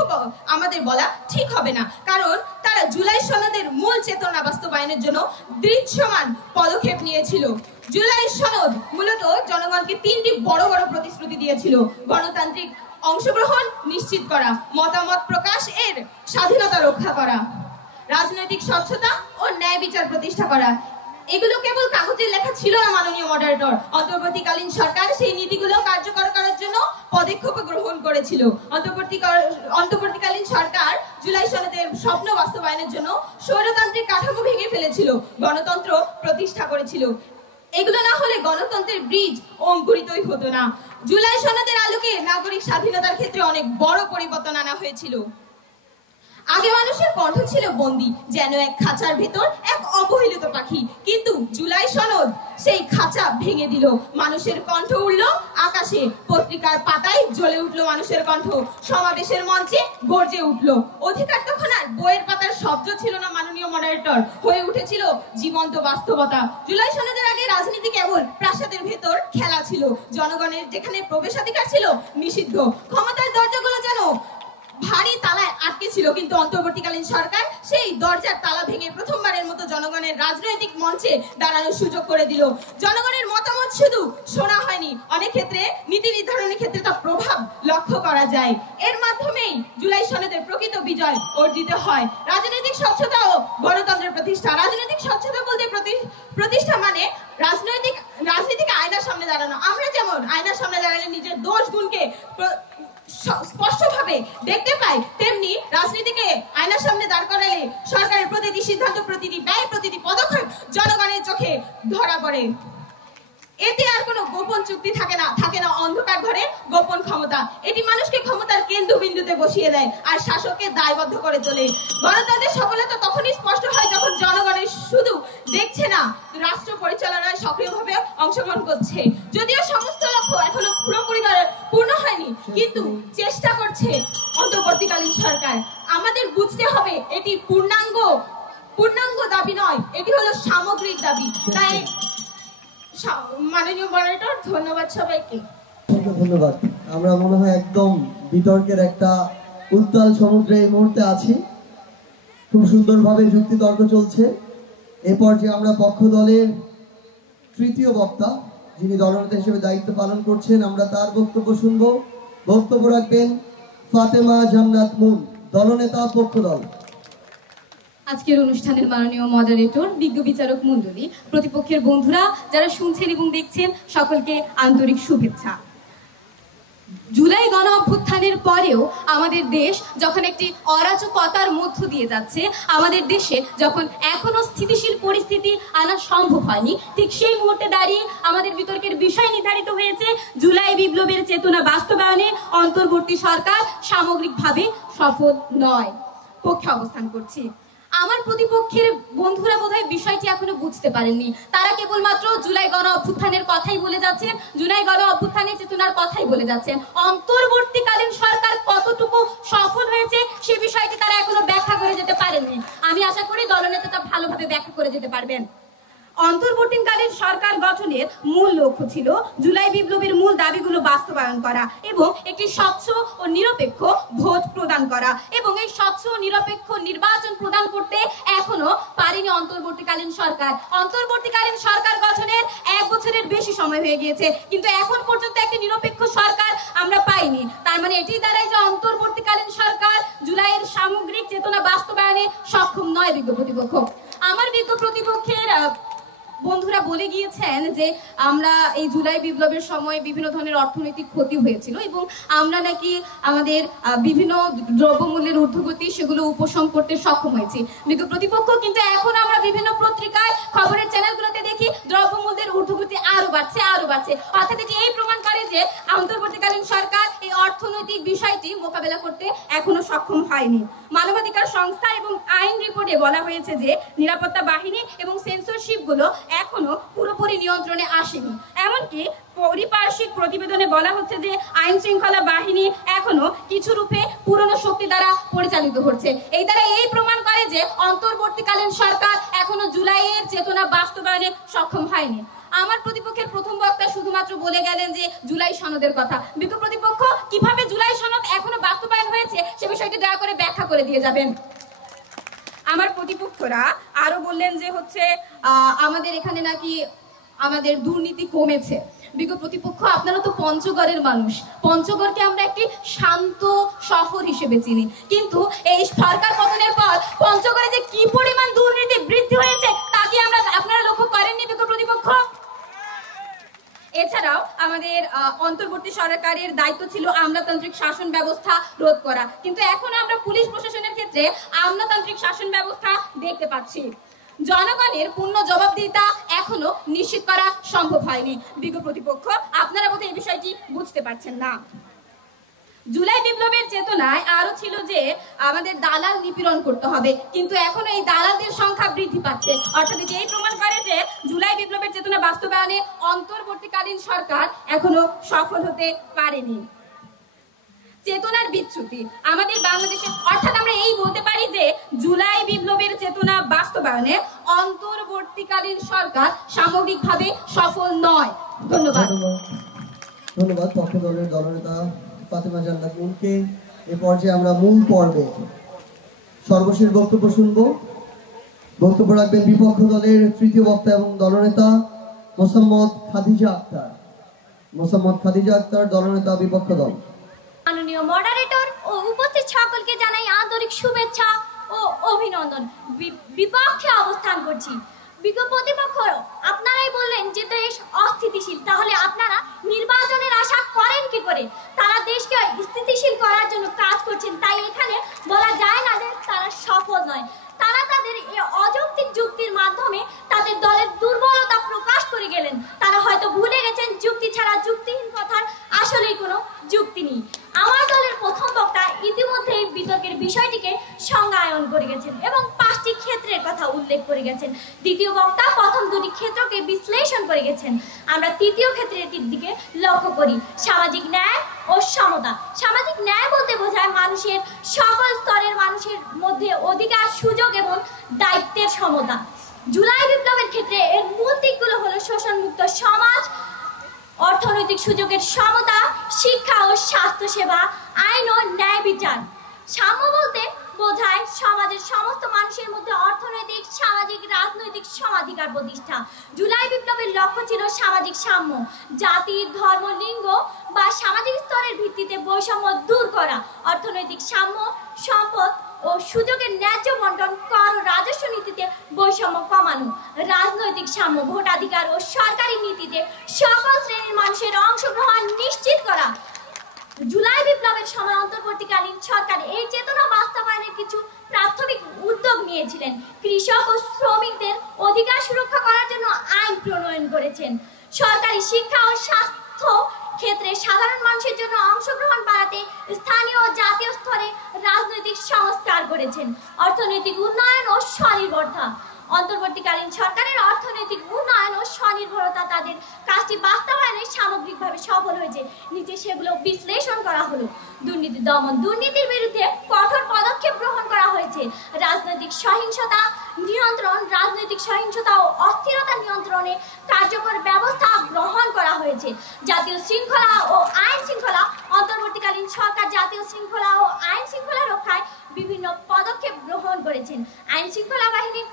আমাদের বলা ঠিক হবে না, কারণ তারা জুলাই সনদের মূল চেতনা বাস্তবায়নের জন্য দৃশ্যমান পদক্ষেপ নিয়েছিল। জুলাই সনদ মূলত জনগণকে 3টি বড় বড় প্রতিশ্রুতি দিয়েছিল: গণতান্ত্রিক অংশগ্রহণ নিশ্চিত করা, মতামত প্রকাশ এর স্বাধীনতা রক্ষা করা, রাজনৈতিক স্বচ্ছতা ও ন্যায় বিচার প্রতিষ্ঠা করা। এগুলো কেবল কাগজের লেখা ছিল না মাননীয় মডারেটর, অন্তর্বর্তীকালীন সরকার সেই নীতিগুলো কার্যকর করার জন্য পদক্ষেপ গ্রহণ করেছিল। অন্তর্বর্তীকালীন সরকার জুলাই সনদের স্বপ্ন বাস্তবায়নের জন্য স্বৈরতান্ত্রিক কাঠামো ভেঙে ফেলেছিল, গণতন্ত্র প্রতিষ্ঠা করেছিল। এগুলো না হলে গণতন্ত্রের বীজ অঙ্কুরিতই হতো না। জুলাই সনদের আলোকে নাগরিক স্বাধীনতার ক্ষেত্রে অনেক বড় পরিবর্তন আনা হয়েছিল। আগে মানুষের কণ্ঠ ছিল বন্দী, যেন এক খাঁচার ভেতর এক অবহেলিত পাখি, কিন্তু জুলাই সনদ সেই খাঁচা ভেঙে দিল। মানুষের কণ্ঠ উঠল আকাশে, পত্রিকার পাতায় জ্বলে উঠল মানুষের কণ্ঠ, সমাবেশের মঞ্চে গর্জে উঠল। অধিকার তখন আর বইয়ের পাতার শব্দ ছিল না মাননীয় মডারেটর, হয়ে উঠেছিল জীবন্ত বাস্তবতা। জুলাই সনদের আগে রাজনীতি কেবল প্রাসাদের ভেতর খেলা ছিল, জনগণের যেখানে প্রবেশাধিকার ছিল নিষিদ্ধ, ক্ষমতার দরজাগুলো যেন ভারী তালায় আটকে ছিল। কিন্তু অন্তর্বর্তীকালীন সরকার সেই দরজার তালা ভেঙে প্রথমবারের মতো জনগণের রাজনৈতিক মঞ্চে দাঁড়ানোর সুযোগ করে দিল। জনগণের মতামত শুধু শোনা হয়নি, অনেক ক্ষেত্রে নীতি নির্ধারণের ক্ষেত্রে তার প্রভাব লক্ষ্য করা যায়। এর মাধ্যমেই জুলাই সনদের প্রকৃত বিজয় অর্জিত হয়। রাজনৈতিক স্বচ্ছতা ও গণতন্ত্রের প্রতিষ্ঠা। রাজনৈতিক স্বচ্ছতা বলতে প্রতিষ্ঠা মানে রাজনীতিকে আয়নার সামনে দাঁড়ানো। আমরা যেমন আয়নার সামনে দাঁড়ালে নিজের দোষ গুণকে স্পষ্টভাবে দেখতে পাই, তেমনি রাজনীতিকে আয়নার সামনে দাঁড় করালে সরকারের প্রতিটি সিদ্ধান্ত, প্রতিটি ব্যয়, প্রতিটি পদক্ষেপ জনগণের চোখে ধরা পড়ে। এতে আর কোনো গোপন চুক্তি থাকে না অন্ধকার ঘরে গোপন ক্ষমতা। এটি মানুষকে ক্ষমতার কেন্দ্রবিন্দুতে বসিয়ে দেয় আর শাসককে দায়বদ্ধ করে তোলে। গণতন্ত্রের সফলতা তখনই স্পষ্ট হয় যখন জনগণের শুধু দেখছে না, রাষ্ট্র পরিচালনায় সক্রিয়ভাবে অংশগ্রহণ করছে। যদিও সমস্ত লক্ষ্য এখনো পুরোপুরি পূর্ণ হয়নি, কিন্তু চেষ্টা করছে অন্তর্বর্তীকালীন সরকার। আমাদের বুঝতে হবে এটি পূর্ণাঙ্গ দাবি নয়, এটি হলো সামগ্রিক দাবি। তাই মাননীয় মডারেটর, ধন্যবাদ সবাইকে। ধন্যবাদ। আমরা মনে হয় একদম বিতর্কের একটা উত্তাল সমুদ্রে এই মুহূর্তে আছি। খুব সুন্দরভাবে যুক্তি তর্ক চলছে। এ পর্যায়ে আমরা পক্ষ দলের তৃতীয় বক্তা, যিনি দলনেতা হিসেবে দায়িত্ব পালন করছেন, আমরা তার বক্তব্য শুনব। বক্তব্য রাখবেন ফাতেমা জান্নাত মুন, দলনেতা পক্ষ দল। আজকের অনুষ্ঠানের মাননীয় মডারেটর, বিজ্ঞ বিচারক মণ্ডলী, প্রতিপক্ষের বন্ধুরা যারা শুনছেন এবং দেখছেন, সকলকে আন্তরিক শুভেচ্ছা। জুলাই গণ অভ্যুত্থানের পরেও আমাদের দেশ যখন একটি অরাজকতার মধ্য দিয়ে যাচ্ছে, আমাদের দেশে যখন এখনো স্থিতিশীল পরিস্থিতি আনা সম্ভব হয়নি, ঠিক সেই মুহূর্তে দাঁড়িয়ে আমাদের বিতর্কের বিষয় নির্ধারিত হয়েছে জুলাই বিপ্লবের চেতনা বাস্তবায়নে অন্তর্বর্তী সরকার সামগ্রিকভাবে সফল নয় পক্ষে অবস্থান করছি। আমার প্রতিপক্ষের বন্ধুরা বোধহয় বিষয়টি এখনো বুঝতে পারেননি। তারা কেবলমাত্র জুলাই গণ অভ্যুত্থানের কথাই বলে যাচ্ছেন, জুলাই গণ অভ্যুত্থানের চেতনার কথাই বলে যাচ্ছেন। অন্তর্বর্তীকালীন সরকার কতটুকু সফল হয়েছে সে বিষয়টি তারা এখনো ব্যাখ্যা করে যেতে পারেননি। আমি আশা করি দলনেতা তা ভালোভাবে ব্যাখ্যা করে যেতে পারবেন। অন্তর্বর্তীকালীন সরকার গঠনের মূল লক্ষ্য ছিল জুলাই বিপ্লবের মূল দাবিগুলো বাস্তবায়ন করা এবং একটি স্বচ্ছ ও নিরপেক্ষ ভোট প্রদান করা, এবং এই স্বচ্ছ ও নিরপেক্ষ নির্বাচন প্রদান করতে এখনো পারেনি অন্তর্বর্তীকালীন সরকার। অন্তর্বর্তীকালীন সরকার গঠনের 1 বছরের বেশি সময় হয়ে গিয়েছে, কিন্তু এখন পর্যন্ত একটি নিরপেক্ষ সরকার আমরা পাইনি। তার মানে এটি দাঁড়ায় যে অন্তর্বর্তীকালীন সরকার জুলাইয়ের সামগ্রিক চেতনা বাস্তবায়নে সক্ষম নয় বিজ্ঞ প্রতিপক্ষ। আমার বিজ্ঞ প্রতিপক্ষের বন্ধুরা বলে গিয়েছেন যে আমরা এই জুলাই বিপ্লবের সময় বিভিন্ন ধরনের অর্থনৈতিক ক্ষতি হয়েছিল এবং আমরা নাকি আমাদের বিভিন্ন দ্রব্যমূল্যের ঊর্ধ্বগতি সেগুলো উপশম করতে সক্ষম হয়েছি বিজ্ঞ প্রতিপক্ষ। কিন্তু এখন আমরা বিভিন্ন পত্রিকায়, খবরের চ্যানেলগুলোতে দেখি দ্রব্যমূল্যের ঊর্ধ্বগতি আরো বাড়ছে। অর্থাৎ এটি এই প্রমাণ করে যে অন্তর্বর্তীকালীন সরকার এই অর্থনৈতিক বিষয়টি মোকাবেলা করতে এখনো সক্ষম হয়নি। মানবাধিকার সংস্থা এবং আইন রিপোর্টে বলা হয়েছে যে নিরাপত্তা বাহিনী এবং সেন্সরশিপ গুলো এখনো পুরোপুরি নিয়ন্ত্রণে আসেনি। এমনকি পারিপার্শ্বিক প্রতিবেদনে বলা হচ্ছে যে আইন শৃঙ্খলা বাহিনী এখনো কিছু রূপে পুরনো শক্তি দ্বারা পরিচালিত হচ্ছে। এই দ্বারা এই প্রমাণ করে যে অন্তর্বর্তীকালীন সরকার এখনো জুলাইয়ের চেতনা বাস্তবায়নে সক্ষম হয়নি। আমার প্রতিপক্ষের প্রথম বক্তা শুধুমাত্র বলে গেলেন যে জুলাই সনদের কথা। বিজ্ঞ প্রতিপক্ষ কিভাবে জুলাই সনদ এখনো বাস্তবায়ন হয়েছে সে বিষয়টি দয়া করে ব্যাখ্যা করে দিয়ে যাবেন। আমার প্রতিপক্ষরা আরো বললেন যে আমাদের এখানে নাকি আমাদের দুর্নীতি কমেছে। বিজ্ঞ প্রতিপক্ষ, আপনারা তো পঞ্চগড়ের মানুষ, পঞ্চগড়কে আমরা একটি শান্ত শহর হিসেবে চিনি, কিন্তু এই সরকার পতনের পর পঞ্চগড়ে যে কি পরিমাণ দুর্নীতি বৃদ্ধি হয়েছে তা কি আপনারা লক্ষ্য করেননি বিজ্ঞ প্রতিপক্ষ? এছাড়াও আমাদের অন্তর্বর্তী সরকারের দায়িত্ব ছিল আমলাতান্ত্রিক শাসন ব্যবস্থা রোধ করা, কিন্তু এখন আমরা পুলিশ প্রশাসনের ক্ষেত্রে আমলাতান্ত্রিক শাসন ব্যবস্থা দেখতে পাচ্ছি। জনগণের পূর্ণ জবাবদিহিতা এখনো নিশ্চিত করা সম্ভব হয়নি। বিজ্ঞ প্রতিপক্ষ, আপনারা বোধহয় এই বিষয়টি বুঝতে পারছেন না। জুলাই বিপ্লবের চেতনায় আরো ছিল যে আমাদের দালাল নিপীড়ন করতে হবে, কিন্তু এখনো এই দালালদের সংখ্যা বৃদ্ধি পাচ্ছে। অর্থাৎ এই প্রমাণ করে যে জুলাই বিপ্লবের চেতনা বাস্তবায়নে অন্তর্বর্তীকালীন সরকার এখনো সফল হতে পারেনি। চেতনার বিচ্যুতি আমাদের বাংলাদেশে, অর্থাৎ আমরা এই বলতে পারি যে জুলাই বিপ্লবের চেতনা বাস্তবায়নে অন্তর্বর্তীকালীন সরকার সামগ্রিকভাবে সফল নয়। ধন্যবাদ। ধন্যবাদ পক্ষ দলের দলনেতা ফাতেমা জান্নাত মুনকে। এ পর্যায়ে আমরা মূল পর্বে সর্বশেষ বক্তব্য শুনবো। বক্তব্য রাখবেন বিপক্ষ দলের তৃতীয় বক্তা এবং দলনেতা মোসাম্মদ খাদিজা আক্তার। মোসাম্মদ খাদিজা আক্তার, দলনেতা বিপক্ষ দল। মাননীয় মডারেটর ও উপস্থিত সকলকে জানাই আন্তরিক শুভেচ্ছা ও অভিনন্দন। বিপক্ষে অবস্থান করছি। বিজ্ঞ প্রতিপক্ষ, আপনারাই বললেন যে দেশ অস্থিতিশীল, তাহলে আপনারা নির্বাচনের আশা করেন কি করে? তারা দেশকে স্থিতিশীল করার জন্য কাজ করছেন, তাই এখানে বলা যায় না যে তারা সফল নয়। তারা তাদের এই অযৌক্তিক যুক্তির মাধ্যমে তাদের দলের দুর্বলতা প্রকাশ করে গেলেন। তারা হয়তো ভুলে যুক্তিহীন কথার আসলেই কোনো যুক্তি নেই। আমার দলের প্রথম বক্তা ইতিমধ্যেই বিতর্কের বিষয়টিকে সংজ্ঞায়ন করে গেছেন এবং 5টি ক্ষেত্রের কথা উল্লেখ করে গেছেন। দ্বিতীয় বক্তা প্রথম 2টি ক্ষেত্রকে বিশ্লেষণ করে গেছেন। আমরা তৃতীয় ক্ষেত্রটির দিকে লক্ষ্য করি, সামাজিক ন্যায় ও সমতা। সামাজিক ন্যায় বলতে বোঝায় মানুষের সকল স্তরের মানুষের মধ্যে অধিকার, সুযোগ এবং দায়িত্বের সমতা। জুলাই বিপ্লবের ক্ষেত্রে এর মূল দিকগুলো হলো শোষণমুক্ত সমাজ, অর্থনৈতিক সুযোগের সমতা, শিক্ষা ও স্বাস্থ্যসেবা, আইন ও ন্যায় বিচার। সাম্য বলতে বোঝায় সমাজের সমস্ত মানুষের মধ্যে অর্থনৈতিক, সামাজিক, রাজনৈতিক সমাধিকার প্রতিষ্ঠা। জুলাই বিপ্লবের লক্ষ্য ছিল সামাজিক সাম্য, জাতি, ধর্ম, লিঙ্গ বা সামাজিক স্তরের ভিত্তিতে বৈষম্য দূর করা, অর্থনৈতিক সাম্য, সম্পদ ও সুযোগের ন্যায্য বন্টন, কর ও রাজস্ব নীতিতে বৈষম্য কমানো, রাজনৈতিক সাম্য, ভোটাধিকার ও সরকারি নীতিতে সকল শ্রেণীর মানুষের অংশগ্রহণ নিশ্চিত করা। জুলাই বিপ্লবের সময় অন্তর্বর্তীকালীন সরকার এই চেতনা বাস্তবায়নের কিছু প্রাথমিক উদ্যোগ নিয়েছিলেন। কৃষক ও শ্রমিকদের অধিকার সুরক্ষা করার জন্য আইন প্রণয়ন করেছেন। সরকারি শিক্ষা ও স্বাস্থ্য ক্ষেত্রে সাধারণ মানুষের জন্য অংশগ্রহণ বাড়াতে স্থানীয় ও জাতীয় স্তরে রাজনৈতিক সংস্কার করেছেন। অর্থনৈতিক উন্নয়ন ও স্বনির্ভরতা। অন্তর্বর্তীকালীন সরকারের অর্থনৈতিক উন্নয়ন ও স্বনির্ভরতা তাদের কাজটি বাস্তবায়নে সামগ্রিকভাবে সফল হয়েছে। নিচে সেগুলো বিশ্লেষণ করা হলো। দুর্নীতি দমন, দুর্নীতির বিরুদ্ধে কঠোর পদক্ষেপ গ্রহণ করা হয়েছে। রাজনৈতিক সহিংসতা নিয়ন্ত্রণ, রাজনৈতিক সহিংসতা ও অস্থিরতা নিয়ন্ত্রণে কার্যকর ব্যবস্থা গ্রহণ করা হয়েছে। জাতীয় শৃঙ্খলা ও আইন শৃঙ্খলা, অন্তর্বর্তীকালীন সরকার জাতীয় শৃঙ্খলা ও আইন শৃঙ্খলা রক্ষায় বিভিন্ন পদক্ষেপ গ্রহণ করেছেন। আইন শৃঙ্খলা বাহিনীর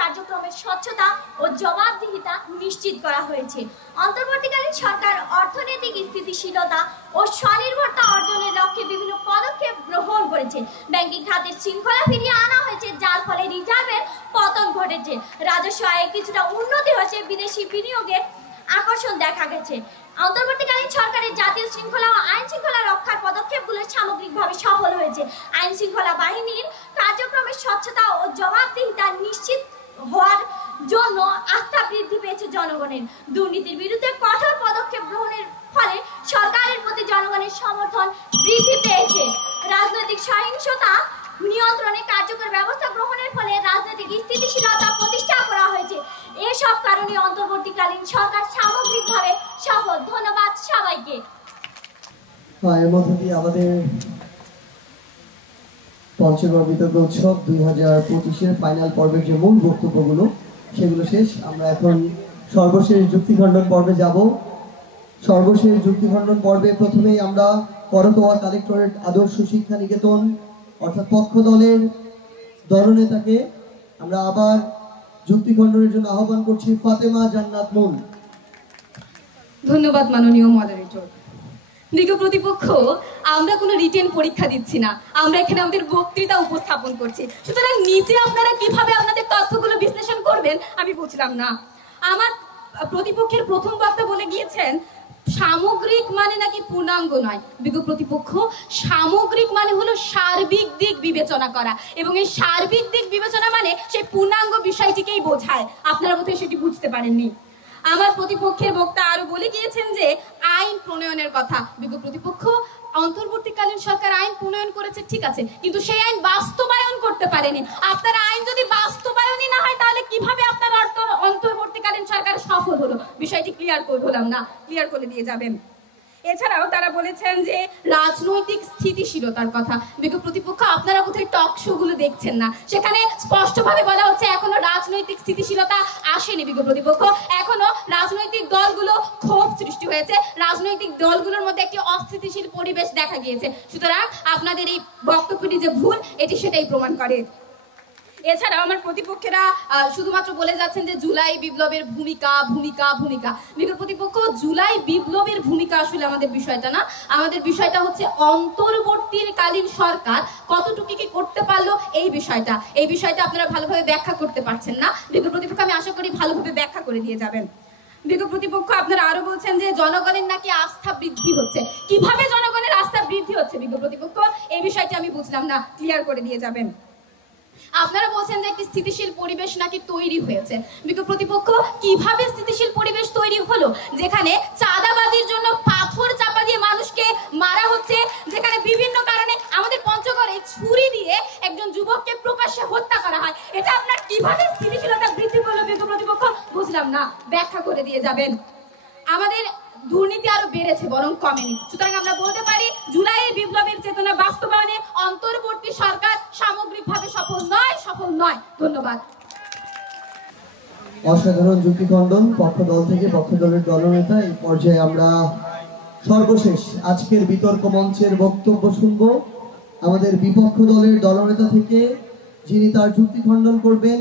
কার্যক্রমের স্বচ্ছতা ও জবাবদিহিতা নিশ্চিত করা হয়েছে। অন্তর্বর্তীকালীন সরকার অর্থনৈতিক স্থিতিশীলতা ও স্বনির্ভরতা অর্জনের লক্ষ্যে বিভিন্ন পদক্ষেপ গ্রহণ করেছে। ব্যাংকিং খাতের শৃঙ্খলা ফিরিয়ে আনা হয়েছে, যার ফলে রিজার্ভের পতন ঘটেছে। রাজস্ব আয়ে কিছুটা উন্নতি হয়েছে, বিদেশি বিনিয়োগের আকর্ষণ দেখা গেছে। অন্তর্বর্তীকালীন সরকারের জাতীয় শৃঙ্খলা ও আইন শৃঙ্খলা রক্ষার পদক্ষেপগুলো সামগ্রিকভাবে সফল হয়েছে। আইন শৃঙ্খলা বাহিনীর কার্যক্রমের স্বচ্ছতা ও জবাবদিহিতা নিশ্চিত হওয়ার জন্য আস্থা বৃদ্ধি পেয়েছে জনগণের। দুর্নীতির বিরুদ্ধে কঠোর পদক্ষেপ গ্রহণের ফলে সরকারের প্রতি জনগণের সমর্থন বৃদ্ধি পেয়েছে। রাজনৈতিক সহিংসতা নিয়ন্ত্রণে কার্যকর ব্যবস্থা গ্রহণের ফলে রাজনৈতিক স্থিতিশীলতা প্রতিষ্ঠা করা হয়েছে। এসব কারণে অন্তর্বর্তীকালীন সরকার সামগ্রিকভাবে সফল। ধন্যবাদ সবাইকে। এর মধ্যে দিয়ে আমাদের পঞ্চগড় বিতর্ক উৎসব 2025-এর ফাইনাল পর্বের যে মূল বক্তব্যগুলো সেগুলো শেষ। আমরা এখন সর্বশেষ যুক্তিখণ্ডন পর্বে যাব। সর্বশেষ যুক্তিখণ্ডন পর্বে প্রথমেই আমরা করতোয়া কালেক্টরেট আদর্শ শিক্ষা নিকেতন অর্থাৎ পক্ষ দলের দলনেতাকে আমরা আবার যুক্তিখণ্ডনের জন্য আহ্বান করছি, ফাতেমা জান্নাত মুন। ধন্যবাদ মাননীয় মডারেটর। দিগো প্রতিপক্ষ, আমরা কোনো রিটেন পরীক্ষা দিচ্ছি না, আমরা এখানে আমাদের বক্তৃতা উপস্থাপন করছি। সুতরাং নিচে আপনারা কিভাবে আপনাদের তথ্যগুলো বিশ্লেষণ করবেন আমি বুঝলাম না। আমার প্রতিপক্ষের প্রথম বক্তা বলে গিয়েছেন সামগ্রিক মানে নাকি পূর্ণাঙ্গ নয়। বিজ্ঞ প্রতিপক্ষ, সামগ্রিক মানে হলো সার্বিক দিক বিবেচনা করা, এবং এই সার্বিক দিক বিবেচনা মানে সেই পূর্ণাঙ্গ বিষয়টিকেই বোঝায়। আপনারা বোধহয় সেটি বুঝতে পারেননি। আমার প্রতিপক্ষের বক্তা আরো বলে গিয়েছেন যে আইন প্রণয়নের কথা। বিজ্ঞ প্রতিপক্ষ, অন্তর্বর্তীকালীন সরকার আইন প্রণয়ন করেছে ঠিক আছে, কিন্তু সেই আইন বাস্তবায়ন করতে পারেনি। আপনার আইন যদি বাস্তবায়নই না হয় তাহলে কিভাবে আপনার অন্তর্বর্তীকালীন সরকার সফল হলো? বিষয়টি ক্লিয়ার হলাম না, ক্লিয়ার করে দিয়ে যাবেন। এছাড়াও তারা বলেছেন যে রাজনৈতিক স্থিতিশীলতার কথা। বিজ্ঞ প্রতিপক্ষ, আপনারা কোথায় টক শো গুলো দেখছেন না? সেখানে স্পষ্টভাবে বলা হচ্ছে এখনো রাজনৈতিক স্থিতিশীলতা আসেনি। বিজ্ঞ প্রতিপক্ষ, এখনো রাজনৈতিক দলগুলো ক্ষোভ সৃষ্টি হয়েছে, রাজনৈতিক দলগুলোর মধ্যে একটি অস্থিতিশীল পরিবেশ দেখা গিয়েছে। সুতরাং আপনাদের এই বক্তব্যটি যে ভুল, এটি সেটাই প্রমাণ করে। এছাড়াও আমার প্রতিপক্ষেরা শুধুমাত্র বলে যাচ্ছেন যে জুলাই বিপ্লবের ভূমিকা ভূমিকা ভূমিকা। বিগত প্রতিপক্ষ, জুলাই বিপ্লবের ভূমিকা আসলে আমাদের বিষয়টা না। আমাদের বিষয়টা হচ্ছে অন্তর্বর্তীকালীন সরকার কতটুকু কি করতে পারলো এই বিষয়টা। এই বিষয়টা আপনারা ভালোভাবে ব্যাখ্যা করতে পারছেন না। বিগত প্রতিপক্ষ, আমি আশা করি ভালোভাবে ব্যাখ্যা করে দিয়ে যাবেন। বিগত প্রতিপক্ষ, আপনারা আরো বলছেন যে জনগণের নাকি আস্থা বৃদ্ধি হচ্ছে। কিভাবে জনগণের আস্থা বৃদ্ধি হচ্ছে বিগত প্রতিপক্ষ? এই বিষয়টি আমি বুঝলাম না, ক্লিয়ার করে দিয়ে যাবেন। আপনারা বলছেন যে একটি স্থিতিশীল পরিবেশ নাকি তৈরি হয়েছে। বিজ্ঞ প্রতিপক্ষ, কিভাবে স্থিতিশীল পরিবেশ তৈরি হলো যেখানে চাঁদাবাজির জন্য পাথর চাপা দিয়ে মানুষকে মারা হচ্ছে, যেখানে বিভিন্ন কারণে আমাদের পঞ্চগড়ে ছুরি দিয়ে একজন যুবককে প্রকাশ্যে হত্যা করা হয়? এটা আপনার কিভাবে স্থিতিশীলতা বৃদ্ধি করলো বিজ্ঞ প্রতিপক্ষ? বুঝলাম না, ব্যাখ্যা করে দিয়ে যাবেন। আমাদের দুর্নীতি আরো বেড়েছে, বরং কমেনি। সুতরাং আমরা বলতে পারি জুলাই বিপ্লবের চেতনা বাস্তবায়নে অন্তর্বর্তী সরকার সামগ্রিকভাবে সফল নয়। ধন্যবাদ। অসাধারণ যুক্তি খণ্ডন পক্ষ দল থেকে, পক্ষ দলের দলনেতা। এই পর্যায়ে আমরা সর্বশেষ আজকের বিতর্ক মঞ্চের বক্তব্য শুনবো আমাদের বিপক্ষ দলের দলনেতা থেকে, যিনি তার যুক্তি খণ্ডন করবেন।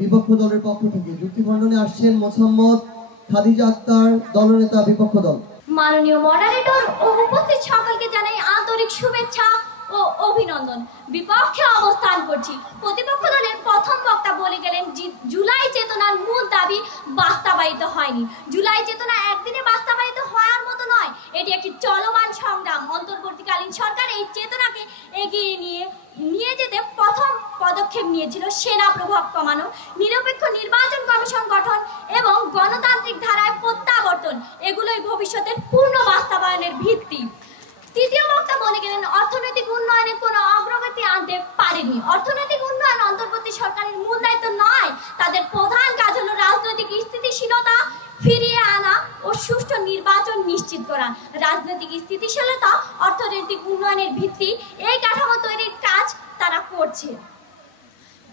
বিপক্ষ দলের পক্ষ থেকে যুক্তি খণ্ডনে আসছেন মোসাম্মদ খাদিজা আক্তার, দলনেতা বিপক্ষ দল। মাননীয় মডারেটর ও উপস্থিত সকলকে জানাই আন্তরিক শুভেচ্ছা ও অভিনন্দন। বিপক্ষে অবস্থান করছি। প্রতিপক্ষ দলের প্রথম বক্তা বলে গেলেন জুলাই চেতনার মূল দাবি বাস্তবায়িত হয়নি। জুলাই চেতনা একদিনে বাস্তবায়িত হওয়ার মতো নয়, এটি একটি চলমান সংগ্রাম। অন্তর্বর্তীকালীন সরকার এই চেতনাকে এগিয়ে নিয়ে যেতে প্রথম পদক্ষেপ নিয়েছিল সেনা প্রভাব কমানো, নিরপেক্ষ নির্বাচন কমিশন গঠন এবং গণতান্ত্রিক ধারায় প্রত্যাবর্তন। এগুলোই ভবিষ্যতের পূর্ণ বাস্তবায়নের ভিত্তি। তৃতীয় বক্তা বলে গেলেন অর্থনৈতিক উন্নয়নে কোনো অগ্রগতি আনতে পারেনি। অর্থনৈতিক উন্নয়ন অন্তর্বর্তী সরকারের মূল দায়িত্ব নয়, তাদের প্রধান কাজ হলো রাজনৈতিক স্থিতিশীলতা ফিরিয়ে আনা ও সুষ্ঠু নির্বাচন নিশ্চিত করা। রাজনৈতিক স্থিতিশীলতা অর্থনৈতিক উন্নয়নের ভিত্তি, এই কাঠামো তৈরির কাজ তারা করছে।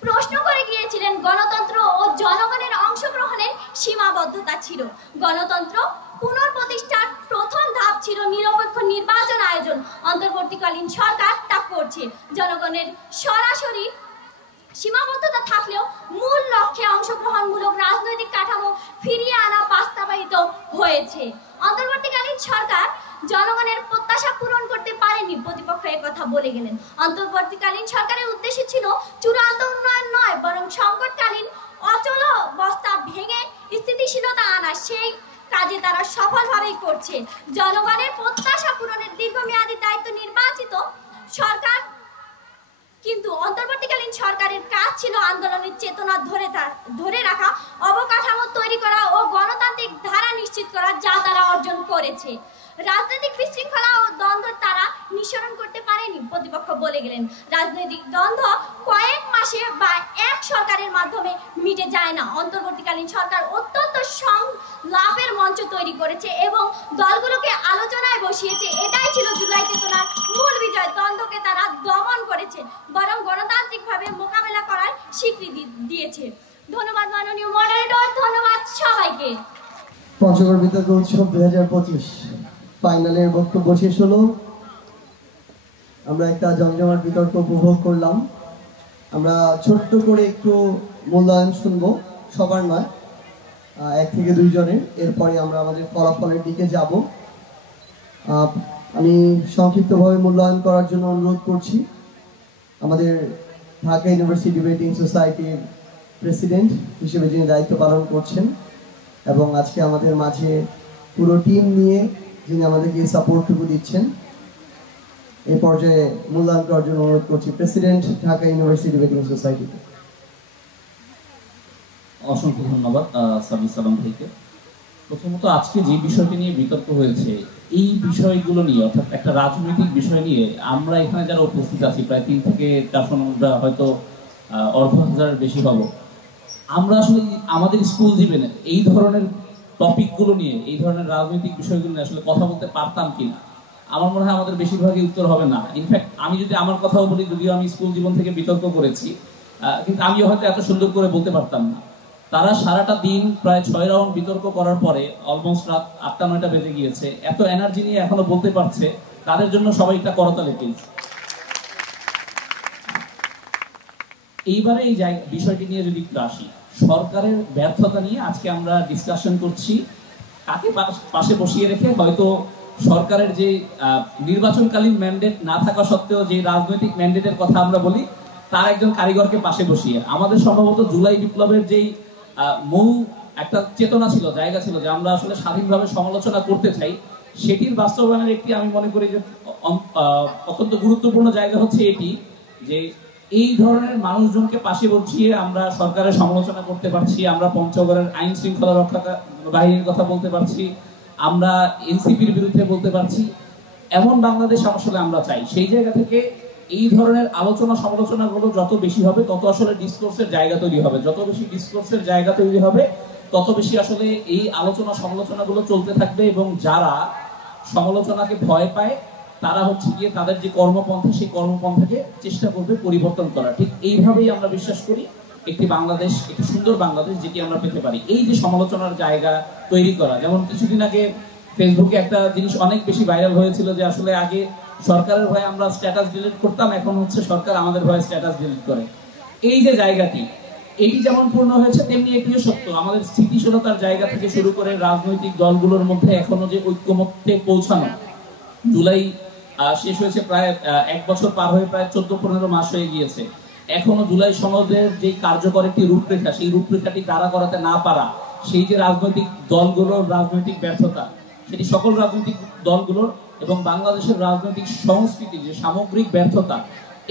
প্রশ্ন করে গিয়েছিলেন গণতন্ত্র ও জনগণের অংশগ্রহণের সীমাবদ্ধতা ছিল। গণতন্ত্র পুনঃপ্রতিষ্ঠার প্রথম ধাপ ছিল নিরপেক্ষ নির্বাচন আয়োজন। অন্তর্বর্তীকালীন সরকার তা করছে। জনগণের সরাসরি সীমাবদ্ধতা থাকলেও মূল লক্ষ্যে অংশগ্রহণমূলক রাজনৈতিক কাঠামো ফিরিয়ে আনা বাস্তবায়িত হয়েছে। অন্তর্বর্তীকালীন সরকার জনগণের প্রত্যাশা পূরণ করতে পারেনি, প্রতিপক্ষ কথা বলে গেলেন। অন্তর্বর্তীকালীন সরকারের উদ্দেশ্য ছিল চূড়ান্ত উন্নয়ন নয়, বরং সংকটকালীন অচল অবস্থা ভেঙে স্থিতিশীলতা আনা। সেই কাজে তারা সফলভাবেই করছে। জনগণের প্রত্যাশা পূরণের দীর্ঘমেয়াদী দায়িত্ব নির্বাচিত সরকার, কিন্তু অন্তর্বর্তীকালীন সরকারের কাজ ছিল আন্দোলনের চেতনা ধরে রাখা, অবকাঠামো তৈরি করা ও গণতান্ত্রিক ধারা নিশ্চিত করা, যা তারা অর্জন করেছে। রাজনৈতিক বিশৃঙ্খলা ও দ্বন্দ্ব তারা নিঃসরণ করতে পারেনি, প্রতিপক্ষ বলে গেলেন। রাজনৈতিক দ্বন্দ্ব কয়েক মাসে বা এক সরকারের মাধ্যমে মিটে যায় না। অন্তর্বর্তীকালীন সরকার অত্যন্ত সংলাপের মঞ্চ তৈরি করেছে এবং দলগুলোকে আলোচনায় বসিয়েছে। এটাই ছিল জুলাই চেতনার মূল বিজয়। দ্বন্দ্বকে তারা দমন করেছে, বরং গণতান্ত্রিকভাবে মোকাবেলা করার স্বীকৃতি দিয়েছে। ধন্যবাদ মাননীয় মডারেটর, ধন্যবাদ সবাইকে। পঞ্চগড় বিতর্ক উৎসব 2025 ফাইনালের বক্তব্য শেষ হলো। আমরা একটা জমজমাট বিতর্ক উপভোগ করলাম। আমরা ছোট্ট করে একটু মূল্যায়ন শুনবো, সবার নয়, 1 থেকে 2 জনের। এরপরে আমরা আমাদের ফলাফলের দিকে যাব। আমি সংক্ষিপ্তভাবে মূল্যায়ন করার জন্য অনুরোধ করছি আমাদের ঢাকা ইউনিভার্সিটি ডিবেটিং সোসাইটির প্রেসিডেন্ট হিসেবে যিনি দায়িত্ব পালন করছেন এবং আজকে আমাদের মাঝে পুরো টিম নিয়ে যিনি আমাদেরকে সাপোর্টটুকু দিচ্ছেন, এই পর্যায়ে মূল্যায়ন করার জন্য অনুরোধ করছি প্রেসিডেন্ট ঢাকা ইউনিভার্সিটি ডিবেটিং সোসাইটিকে। অসংখ্য ধন্যবাদ সাবির সালাম ভাইকে। প্রথমত আজকে যে বিষয়টি নিয়ে বিতর্ক হয়েছে, এই বিষয়গুলো নিয়ে, অর্থাৎ একটা রাজনৈতিক বিষয় নিয়ে আমরা এখানে যারা উপস্থিত আছি প্রায় 3 থেকে 400 আমরা হয়তো 1,500 বেশি হব। আমরা আসলে আমাদের স্কুল জীবনে এই ধরনের টপিকগুলো নিয়ে, এই ধরনের রাজনৈতিক বিষয়গুলো নিয়ে আসলে কথা বলতে পারতাম কিনা, আমার মনে হয় আমাদের বেশিরভাগই উত্তর হবে না। ইনফ্যাক্ট আমি যদি আমার কথাও বলি, যদিও আমি স্কুল জীবন থেকে বিতর্ক করেছি, কিন্তু আমিও হয়তো এত সুন্দর করে বলতে পারতাম না। তারা সারাটা দিন প্রায় 6 রাউন্ড বিতর্ক করার পরে অলমোস্ট রাত 8টা-9টা বেজে গিয়েছে, এত এনার্জি নিয়ে এখনো বলতে পারছে, তাদের জন্য সবাইটা করতালে প্লিজ। এইবারে এই বিষয়টি নিয়ে যদি একটু আসি, সরকারের ব্যর্থতা নিয়ে আজকে আমরা ডিসকাশন করছি। কাকে পাশে বসিয়ে রেখে, হয়তো সরকারের যে নির্বাচনকালীন ম্যান্ডেট না থাকা সত্ত্বেও যে রাজনৈতিক ম্যান্ডেটের কথা আমরা বলি, তার একজন কারিগরকে পাশে বসিয়ে। আমাদের সম্ভবত জুলাই বিপ্লবের যেই মূল একটা চেতনা ছিল, জায়গা ছিল যে আমরা আসলে স্বাধীনভাবে সমালোচনা করতে চাই, সেটির বাস্তবায়নের একটি আমি মনে করি যে অত্যন্ত গুরুত্বপূর্ণ জায়গা হচ্ছে এটি, যে এই ধরনের মানুষজনকে পাশে বসিয়ে আমরা সরকারের সমালোচনা করতে পারছি, আমরা পঞ্চগড়ের আইন শৃঙ্খলা রক্ষা বাহিনীর কথা বলতে পারছি, আমরা এনসিপির বিরুদ্ধে বলতে পারছি। এমন বাংলাদেশ আসলে আমরা চাই। সেই জায়গা থেকে এই ধরনের আলোচনা সমালোচনাগুলো যত বেশি হবে তত আসলে ডিসকোর্সের জায়গা তৈরি হবে, যত বেশি ডিসকোর্সের জায়গা তৈরি হবে তত বেশি আসলে এই আলোচনা সমালোচনাগুলো চলতে থাকবে, এবং যারা সমালোচনাকে ভয় পায় তারা হচ্ছে গিয়ে তাদের যে কর্মপন্থা সেই কর্মপন্থাকে চেষ্টা করবে পরিবর্তন করা। ঠিক এইভাবেই আমরা বিশ্বাস করি একটি বাংলাদেশ, একটি সুন্দর বাংলাদেশ যেটি আমরা পেতে পারি। এই যে সমালোচনার জায়গা তৈরি করা, যেমন কিছুদিন আগে ফেসবুকে একটা জিনিস অনেক বেশি ভাইরাল হয়েছিল যে আসলে আগে সরকারের ভয়ে আমরা স্ট্যাটাস ডিলিট করতাম, এখন হচ্ছে সরকার আমাদের ভয়ে স্ট্যাটাস ডিলিট করে। এই যে জায়গাটি, এটি যেমন পূর্ণ হয়েছে তেমনি এটিও সত্য। আমাদের স্থিতিশীলতার জায়গা থেকে শুরু করে রাজনৈতিক দলগুলোর মধ্যে এখনো যে ঐক্যমত্যে পৌঁছানো, জুলাই শেষ হয়েছে প্রায় 1 বছর পার হয়ে প্রায় 14-15 মাস হয়ে গিয়েছে, এখনো জুলাই সনদের যে কার্যকর একটি রূপরেখা, সেই রূপরেখাটি দ্বারা করাতে না পারা, সেই যে রাজনৈতিক দলগুলোর রাজনৈতিক ব্যর্থতা, সেটি সকল রাজনৈতিক দলগুলোর এবং বাংলাদেশের রাজনৈতিক সংস্কৃতির যে সামগ্রিক ব্যর্থতা,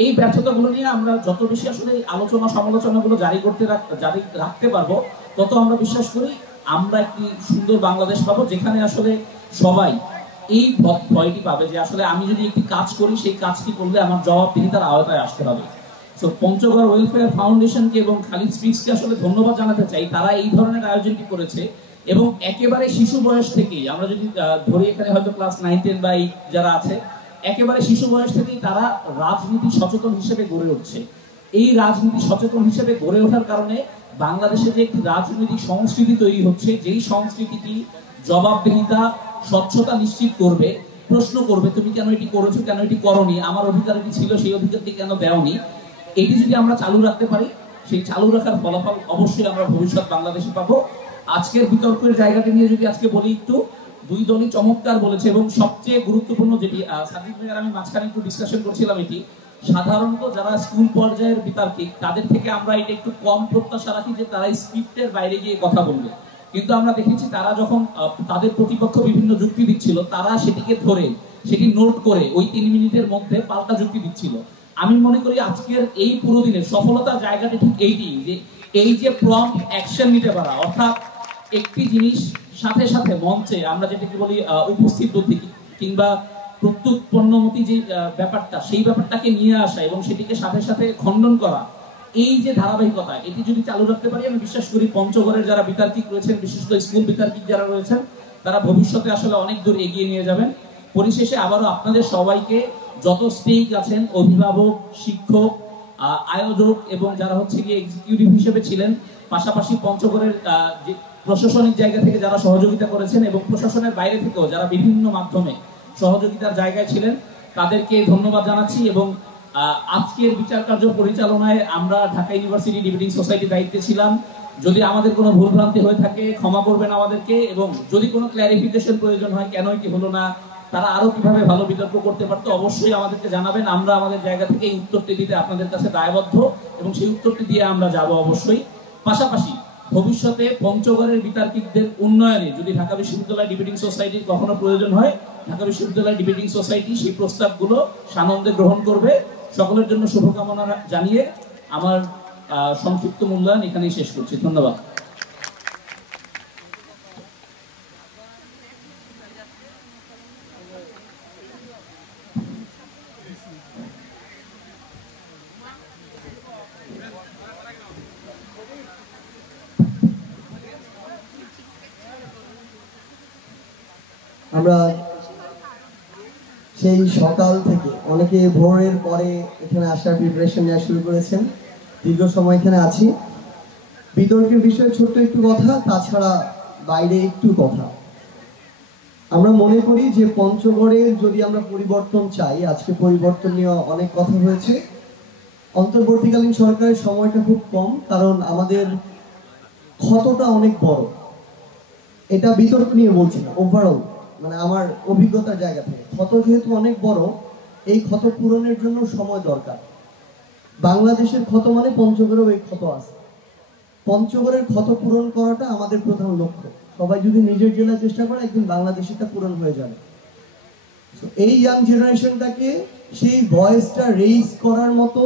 এই ব্যর্থতাগুলো নিয়ে আমরা যত বেশি আসলে আলোচনা সমালোচনাগুলো জারি রাখতে পারবো, তত আমরা বিশ্বাস করি আমরা একটি সুন্দর বাংলাদেশ পাবো, যেখানে আসলে সবাই এই ভয়টি পাবে যে আসলে আমি যদি একটি কাজ করি সেই কাজটি করলে আমার জবাবদিহিতার আওতায় আসতে হবে। তো পঞ্চগড় ওয়েলফেয়ার ফাউন্ডেশনকে এবং খালিদ স্পিক্সকে আসলে ধন্যবাদ জানাতে চাই, তারা এই ধরনের আয়োজনটি করেছে এবং একেবারে শিশু বয়স থেকেই, আমরা যদি ধরি এখানে হয়তো ক্লাস 9, 10 বা 8 যারা আছে, একেবারে শিশু বয়স থেকেই তারা রাজনীতি সচেতন হিসেবে গড়ে উঠছে। এই রাজনীতি সচেতন হিসেবে গড়ে ওঠার কারণে বাংলাদেশে যে একটি রাজনৈতিক সংস্কৃতি তৈরি হচ্ছে, যেই সংস্কৃতিটি জবাবদিহিতা স্বচ্ছতা নিশ্চিত করবে, প্রশ্ন করবে তুমি কেন এটি করেছো, কেন এটি করনি, আমার অধিকার এটি ছিল সেই অধিকারটি কেন দেওনি, এটি যদি আমরা চালু রাখতে পারি, সেই চালু রাখার ফলাফল অবশ্যই আমরা ভবিষ্যৎ বাংলাদেশে পাবো। আজকের বিতর্কের জায়গাটি নিয়ে যদি আজকে বলি, একটু দুই দলই চমৎকার বলেছে এবং সবচেয়ে গুরুত্বপূর্ণ যেটি সাদিক ভাইয়ের আমি মাঝখানে একটু ডিসকাশন করছিলাম, এটি সাধারণত যারা স্কুল পর্যায়ের বিতার্কিক তাদের থেকে আমরা এটা একটু কম প্রত্যাশা রাখি যে তারা স্ক্রিপ্টের বাইরে গিয়ে কথা বলবে, কিন্তু আমরা দেখেছি তারা যখন তাদের প্রতিপক্ষ বিভিন্ন যুক্তি দিচ্ছিল, তারা সেটিকে ধরে সেটি নোট করে ওই 3 মিনিটের মধ্যে পাল্টা যুক্তি দিচ্ছিল। আমি মনে করি আজকের এই পুরো দিনের সফলতার জায়গাটি ঠিক এইটি, যে এই যে প্রম্পট অ্যাকশন নিতে পারা, অর্থাৎ একটি জিনিস সাথে সাথে মঞ্চে আমরা যেটাকে বলি উপস্থিত বুদ্ধি কিংবা প্রত্যুৎপন্নমতি যে ব্যাপারটা, সেই ব্যাপারটাকে নিয়ে আসা এবং সেটিকে সাথে সাথে খণ্ডন করা, এই যে ধারাবাহিকতা, এটি যদি চালু রাখতে পারি, আমি বিশ্বাস করি পঞ্চগড়ের যারা বিতার্কিক রয়েছেন, বিশেষত স্কুল বিতার্কিক যারা রয়েছেন, তারা ভবিষ্যতে আসলে অনেক দূর এগিয়ে নিয়ে যাবেন। পরিশেষে আবারও আপনাদের সবাইকে, যত স্টেক আছেন, অভিভাবক, শিক্ষক, আয়োজক এবং যারা হচ্ছে গিয়ে এক্সিকিউটিভ হিসেবে ছিলেন, পাশাপাশি পঞ্চগড়ের যে প্রশাসনিক জায়গা থেকে যারা সহযোগিতা করেছেন এবং প্রশাসনের বাইরে থেকেও যারা বিভিন্ন মাধ্যমে সহযোগিতার জায়গায় ছিলেন, তাদেরকে ধন্যবাদ জানাচ্ছি। এবং আজকের বিচার কার্য পরিচালনায় আমরা ঢাকা ইউনিভার্সিটি ডিবেটিং সোসাইটির দায়িত্বে ছিলাম। যদি আমাদের কোনো ভুলভ্রান্তি হয়ে থাকে ক্ষমা করবেন আমাদেরকে, এবং যদি কোনো ক্ল্যারিফিকেশন প্রয়োজন হয় কেন এটি হলো না, তারা আরো কিভাবে ভালো বিতর্ক করতে পারতো, অবশ্যই আমাদেরকে জানাবেন। আমরা আমাদের জায়গা থেকে এই উত্তরটি দিতে আপনাদের কাছে দায়বদ্ধ এবং সেই উত্তরটি দিয়ে আমরা যাব অবশ্যই। পাশাপাশি ভবিষ্যতে পঞ্চগড়ের বিতার্কিকদের উন্নয়নে যদি ঢাকা বিশ্ববিদ্যালয় ডিবেটিং সোসাইটির কখনো প্রয়োজন হয়, ঢাকা বিশ্ববিদ্যালয় ডিবেটিং সোসাইটি সেই প্রস্তাবগুলো সানন্দে গ্রহণ করবে। সকলের জন্য শুভকামনা জানিয়ে আমার সংক্ষিপ্ত মূল্যায়ন এখানেই শেষ করছি। ধন্যবাদ। আমরা সেই সকাল থেকে অনেকে ভোরের পরে এখানে আসার প্রিপারেশন নেওয়া শুরু করেছেন, দীর্ঘ সময় এখানে আছি। বিতর্কের বিষয়ে ছোট্ট একটু কথা, তাছাড়া বাইরে একটু কথা। আমরা মনে করি যে পঞ্চগড়ের যদি আমরা পরিবর্তন চাই, আজকে পরিবর্তন নিয়ে অনেক কথা হয়েছে। অন্তর্বর্তীকালীন সরকারের সময়টা খুব কম, কারণ আমাদের ক্ষতটা অনেক বড়। এটা বিতর্ক নিয়ে বলছি না, ওভারঅল মানে আমার অভিজ্ঞতার জায়গা থেকে ক্ষত যেহেতু অনেক বড়, এই ক্ষত পূরণের জন্য সময় দরকার। বাংলাদেশের ক্ষত মানে পঞ্চগড়েও এই ক্ষত আছে। পঞ্চগড়ের ক্ষত পূরণ করাটা আমাদের প্রধান লক্ষ্য। সবাই যদি নিজের জেলায় চেষ্টা করে, একদিন বাংলাদেশেরটা পূরণ হয়ে যাবে। এই ইয়াং জেনারেশনটাকে সেই ভয়েসটা রেইজ করার মতো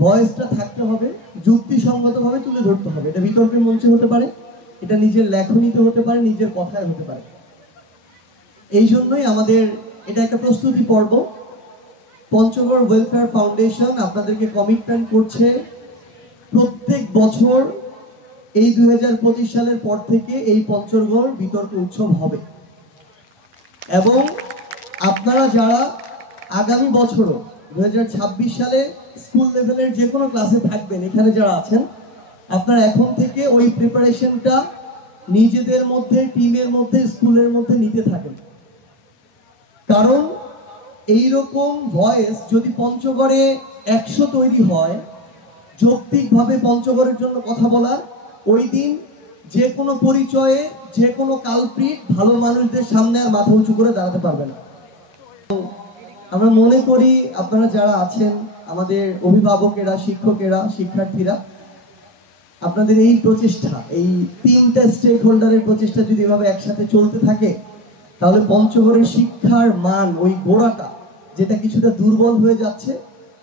ভয়েসটা থাকতে হবে, যুক্তিসঙ্গতভাবে তুলে ধরতে হবে। এটা বিতর্কের মঞ্চে হতে পারে, এটা নিজের লেখনীতে হতে পারে, নিজের কথায় হতে পারে। এই জন্যই আমাদের এটা একটা প্রস্তুতি পর্ব। পঞ্চগড় ওয়েলফেয়ার ফাউন্ডেশন আপনাদেরকে কমিটমেন্ট করছে প্রত্যেক বছর এই 2025 সালের পর থেকে এই পঞ্চগড় বিতর্ক উৎসব হবে, এবং আপনারা যারা আগামী বছরও 2026 সালে স্কুল লেভেলের যে কোনো ক্লাসে থাকবেন, এখানে যারা আছেন, আপনারা এখন থেকে ওই প্রিপারেশনটা নিজেদের মধ্যে, টিমের মধ্যে, স্কুলের মধ্যে নিতে থাকেন। কারণ এইরকম ভয়েস যদি পঞ্চগড়ে 100 তৈরি হয়, যৌক্তিকভাবে পঞ্চগড়ের জন্য কথা বলার, ওই দিন যে কোনো পরিচয়ে যে কোনো কালপ্রিট ভালো মানুষদের সামনে আর মাথা উঁচু করে দাঁড়াতে পারবে না। আমরা মনে করি আপনারা যারা আছেন, আমাদের অভিভাবকেরা, শিক্ষকেরা, শিক্ষার্থীরা, আপনাদের এই প্রচেষ্টা, এই 3টা স্টেক হোল্ডারের প্রচেষ্টা যদি এভাবে একসাথে চলতে থাকে, তাহলে পঞ্চগড়ের শিক্ষার মান, ওই গোড়াটা যেটা কিছুটা দুর্বল হয়ে যাচ্ছে,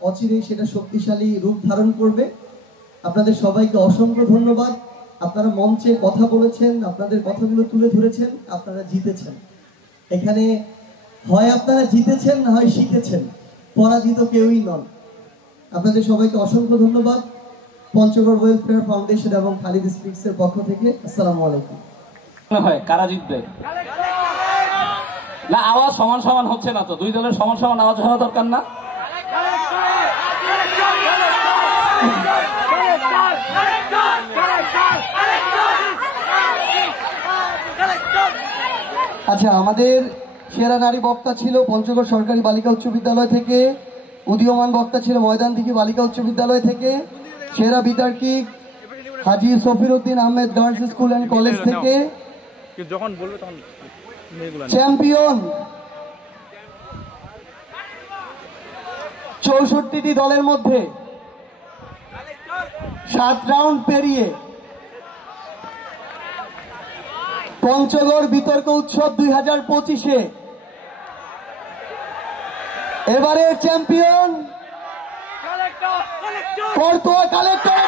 অচিরেই সেটা শক্তিশালী রূপ ধারণ করবে। আপনাদের সবাইকে অসংখ্য ধন্যবাদ। আপনারা মঞ্চে কথা বলেছেন, আপনাদের কথাগুলো তুলে ধরেছেন, আপনারা জিতেছেন। এখানে হয় আপনারা জিতেছেন, না হয় শিখেছেন, পরাজিত কেউই নন। আপনাদের সবাইকে অসংখ্য ধন্যবাদ। পঞ্চগড় ওয়েলফেয়ার ফাউন্ডেশন এবং খালিদ স্পিক্সের পক্ষ থেকে আসসালামু আলাইকুম। হয় কারা জিতবে? না, আওয়াজ সমান সমান হচ্ছে না তো, দুই দলের সমান সমান আওয়াজ হওয়া দরকার না? আচ্ছা, আমাদের সেরা নারী বক্তা ছিল পঞ্চগড় সরকারি বালিকা উচ্চ বিদ্যালয় থেকে, উদীয়মান বক্তা ছিল ময়দানদিঘি বালিকা উচ্চ বিদ্যালয় থেকে, সেরা বিতর্কিক Haji Safiruddin Ahmed girls school and college থেকে, চ্যাম্পিয়ন 64টি দলের মধ্যে 7 রাউন্ড পেরিয়ে পঞ্চগড় বিতর্ক উৎসব 2025-এ এবারের চ্যাম্পিয়ন করতোয়া কালেক্টর।